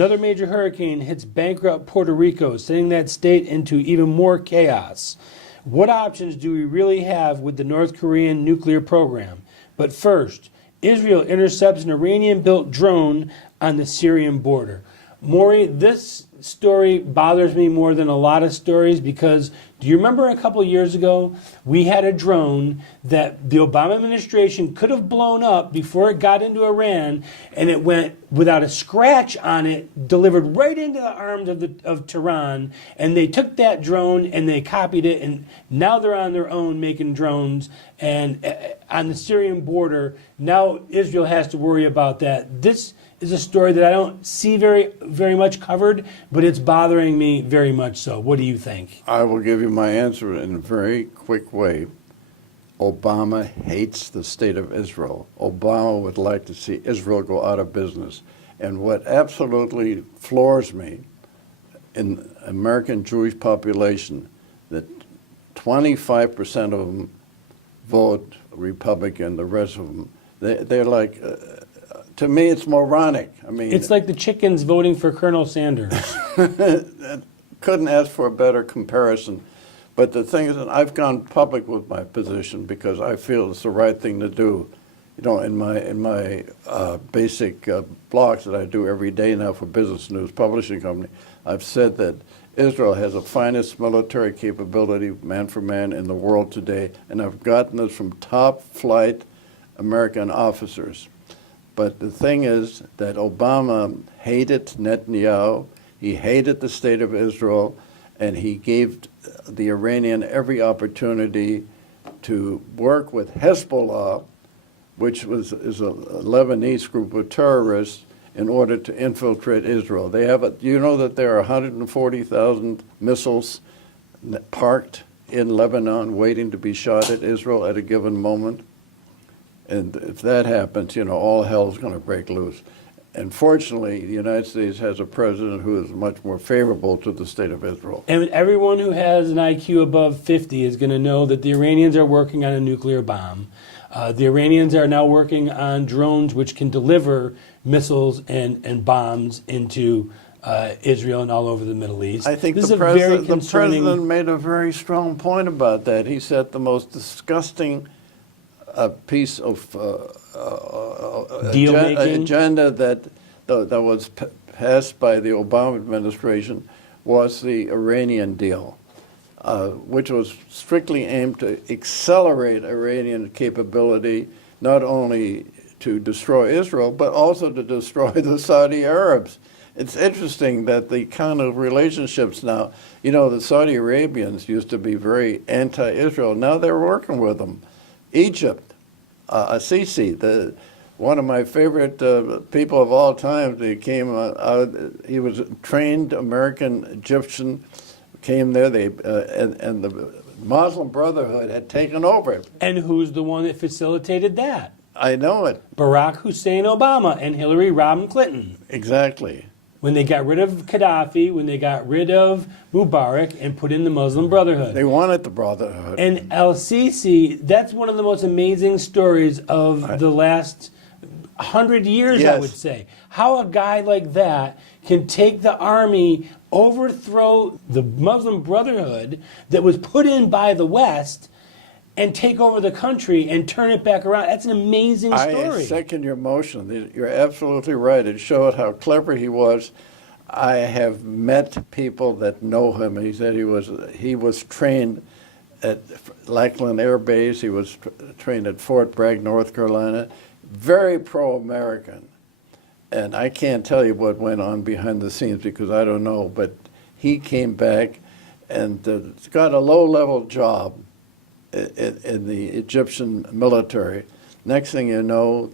Another major hurricane hits bankrupt Puerto Rico, sending that state into even more chaos. What options do we really have with the North Korean nuclear program? But first, Israel intercepts an Iranian-built drone on the Syrian border. Maury, this story bothers me more than a lot of stories because do you remember a couple years ago we had a drone that the Obama administration could have blown up before it got into Iran, and it went without a scratch on it, delivered right into the arms of Tehran, and they took that drone and they copied it, and now they're on their own making drones and on the Syrian border. Now Israel has to worry about that. This is a story that I don't see very much covered, but it's bothering me very much so. What do you think? I will give you my answer in a very quick way. Obama hates the state of Israel. Obama would like to see Israel go out of business. And what absolutely floors me in American Jewish population, that 25% of them vote Republican, the rest of them, they're like... to me, it's moronic. I mean, it's like the chickens voting for Colonel Sanders. Couldn't ask for a better comparison. But the thing is that I've gone public with my position because I feel it's the right thing to do. You know, in my basic blogs that I do every day now for Business News Publishing Company, I've said that Israel has the finest military capability, man for man, in the world today, and I've gotten this from top-flight American officers. But the thing is that Obama hated Netanyahu, he hated the state of Israel, and he gave the Iranian every opportunity to work with Hezbollah, which is a Lebanese group of terrorists, in order to infiltrate Israel. They have you know that there are 140,000 missiles parked in Lebanon waiting to be shot at Israel at a given moment? And if that happens, you know, all hell is going to break loose. And fortunately, the United States has a president who is much more favorable to the state of Israel. And everyone who has an IQ above 50 is going to know that the Iranians are working on a nuclear bomb. The Iranians are now working on drones which can deliver missiles and bombs into Israel and all over the Middle East. I think this the is a very concerning... president made a very strong point about that. He said the most disgusting piece of agenda that was passed by the Obama administration was the Iranian deal, which was strictly aimed to accelerate Iranian capability, not only to destroy Israel, but also to destroy the Saudi Arabs. It's interesting that the kind of relationships now, you know, the Saudi Arabians used to be very anti-Israel. Now they're working with them. Egypt, Sisi, one of my favorite people of all time. He came out. He was a trained American Egyptian. Came there. And the Muslim Brotherhood had taken over. And who's the one that facilitated that? I know it. Barack Hussein Obama and Hillary Rodham Clinton. Exactly. When they got rid of Gaddafi, when they got rid of Mubarak and put in the Muslim Brotherhood. They wanted the Brotherhood. And El-Sisi, that's one of the most amazing stories of the last 100 years, yes. I would say. How a guy like that can take the army, overthrow the Muslim Brotherhood that was put in by the West, and take over the country and turn it back around. That's an amazing story. I second your motion. You're absolutely right. It showed how clever he was. I have met people that know him. He said he was trained at Lackland Air Base. He was trained at Fort Bragg, North Carolina. Very pro-American. And I can't tell you what went on behind the scenes because I don't know. But he came back and got a low-level job in the Egyptian military. Next thing you know,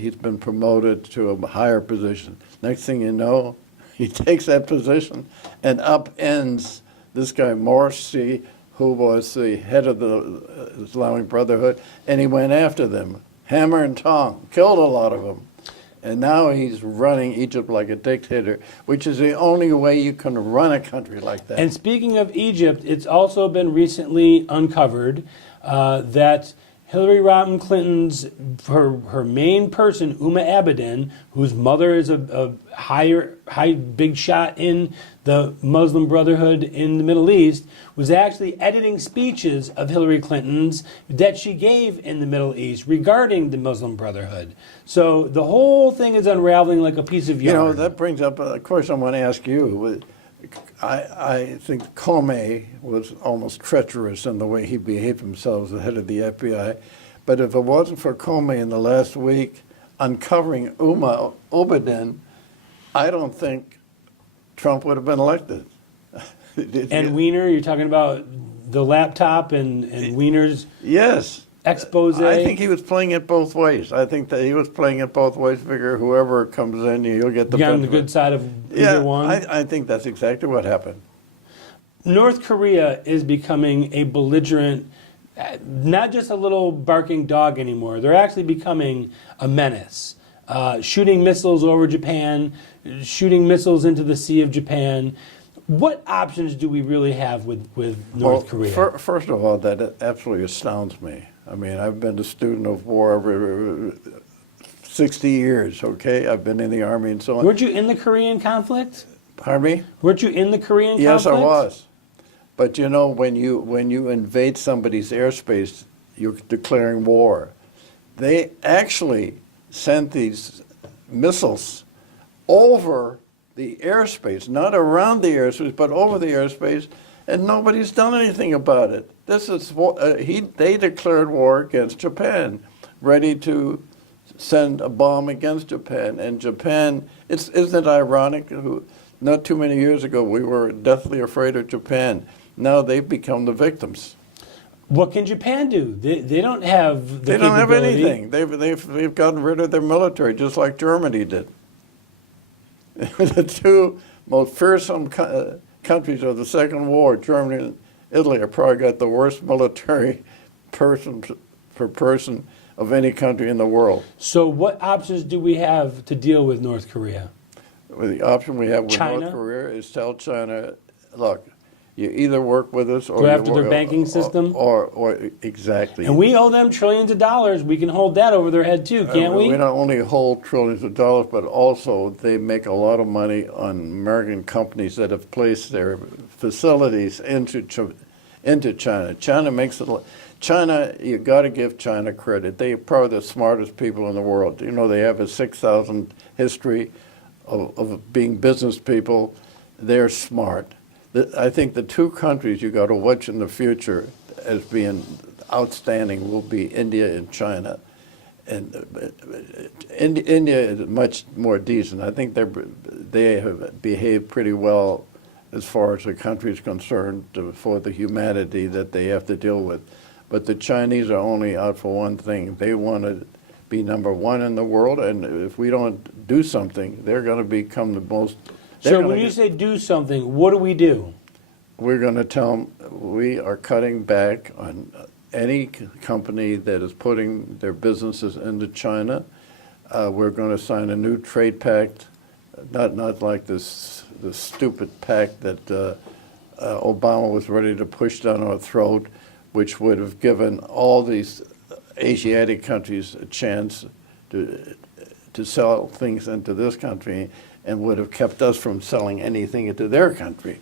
he's been promoted to a higher position. Next thing you know, he takes that position and upends this guy Morsi, who was the head of the Islamic Brotherhood, and he went after them, hammer and tong, killed a lot of them. And now he's running Egypt like a dictator, which is the only way you can run a country like that. And speaking of Egypt, it's also been recently uncovered that Hillary Rodham Clinton's her main person, Uma Abedin, whose mother is a big shot in the Muslim Brotherhood in the Middle East, was actually editing speeches of Hillary Clinton's that she gave in the Middle East regarding the Muslim Brotherhood. So the whole thing is unraveling like a piece of yarn. You know, that brings up a question I want to ask you. I think Comey was almost treacherous in the way he behaved himself as the head of the FBI. But if it wasn't for Comey in the last week uncovering Uma Abedin, I don't think Trump would have been elected. And Weiner, you're talking about the laptop and Weiner's Yes. expose. I think he was playing it both ways. I think that he was playing it both ways. Figure whoever comes in, you'll get the You're on the benefit. good side of Yeah, either one. I think that's exactly what happened. North Korea is becoming a belligerent, not just a little barking dog anymore. They're actually becoming a menace. Shooting missiles over Japan, shooting missiles into the Sea of Japan. What options do we really have with North Korea? First of all, that absolutely astounds me. I mean, I've been a student of war over 60 years, okay? I've been in the Army and so on. Weren't you in the Korean conflict? Pardon me? Weren't you in the Korean Yes, conflict? I was. But you know, when you invade somebody's airspace, you're declaring war. They actually sent these missiles over the airspace, not around the airspace, but over the airspace, and nobody's done anything about it. This is they declared war against Japan, ready to send a bomb against Japan. And Japan, isn't it ironic? Not too many years ago, we were deathly afraid of Japan. Now they've become the victims. What can Japan do? They don't have the They don't have capability. anything. They've gotten rid of their military, just like Germany did. The two most fearsome countries of the Second War, Germany and Italy, have probably got the worst military person per person of any country in the world. So what options do we have to deal with North Korea? Well, the option we have with China? North Korea is tell China, look, you either work with us or Go after you their work- banking system? Or exactly. And we owe them trillions of dollars. We can hold that over their head too, can't we? We don't only hold trillions of dollars, but also they make a lot of money on American companies that have placed their facilities into China. China makes it. China, you got to give China credit. They're probably the smartest people in the world. You know, they have a 6,000 history of being business people. They're smart. I think the two countries you got to watch in the future as being outstanding will be India and China. And India is much more decent. I think they have behaved pretty well as far as the country is concerned for the humanity that they have to deal with. But the Chinese are only out for one thing. They want to be number one in the world, and if we don't do something, they're going to become the most. So when you say do something, what do we do? We're going to tell them we are cutting back on any company that is putting their businesses into China. We're going to sign a new trade pact, not like this stupid pact that Obama was ready to push down our throat, which would have given all these Asiatic countries a chance to sell things into this country and would have kept us from selling anything into their country.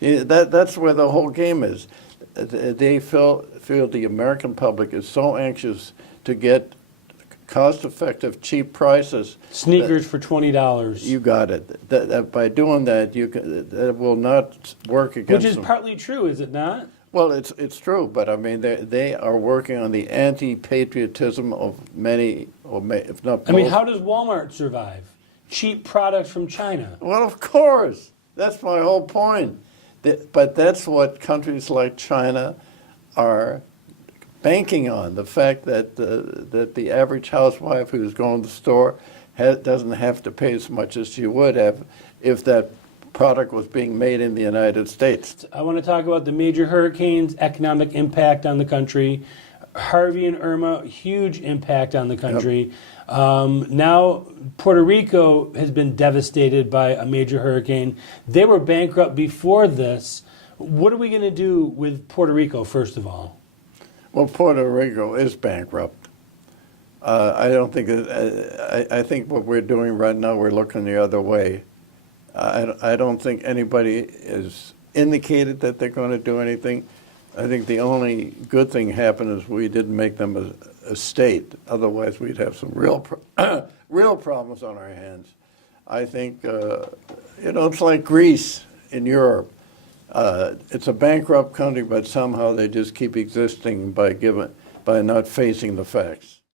That's where the whole game is. They feel the American public is so anxious to get cost-effective, cheap prices. Sneakers for $20. You got it. That by doing that, that will not work against Which is them. partly true, is it not? Well, it's true, but I mean, they are working on the anti-patriotism of many, if not most. I mean, how does Walmart survive? Cheap products from China. Well, of course. That's my whole point. But that's what countries like China are banking on, the fact that the average housewife who's going to the store doesn't have to pay as much as she would have if that product was being made in the United States. I want to talk about the major hurricanes, economic impact on the country. Harvey and Irma, huge impact on the country. Now, Puerto Rico has been devastated by a major hurricane. They were bankrupt before this. What are we going to do with Puerto Rico, first of all? Well, Puerto Rico is bankrupt. I don't think, I think what we're doing right now, we're looking the other way. I don't think anybody is indicated that they're going to do anything. I think the only good thing happened is we didn't make them a state. Otherwise, we'd have some real problems on our hands. I think, it's like Greece in Europe. It's a bankrupt country, but somehow they just keep existing by not facing the facts.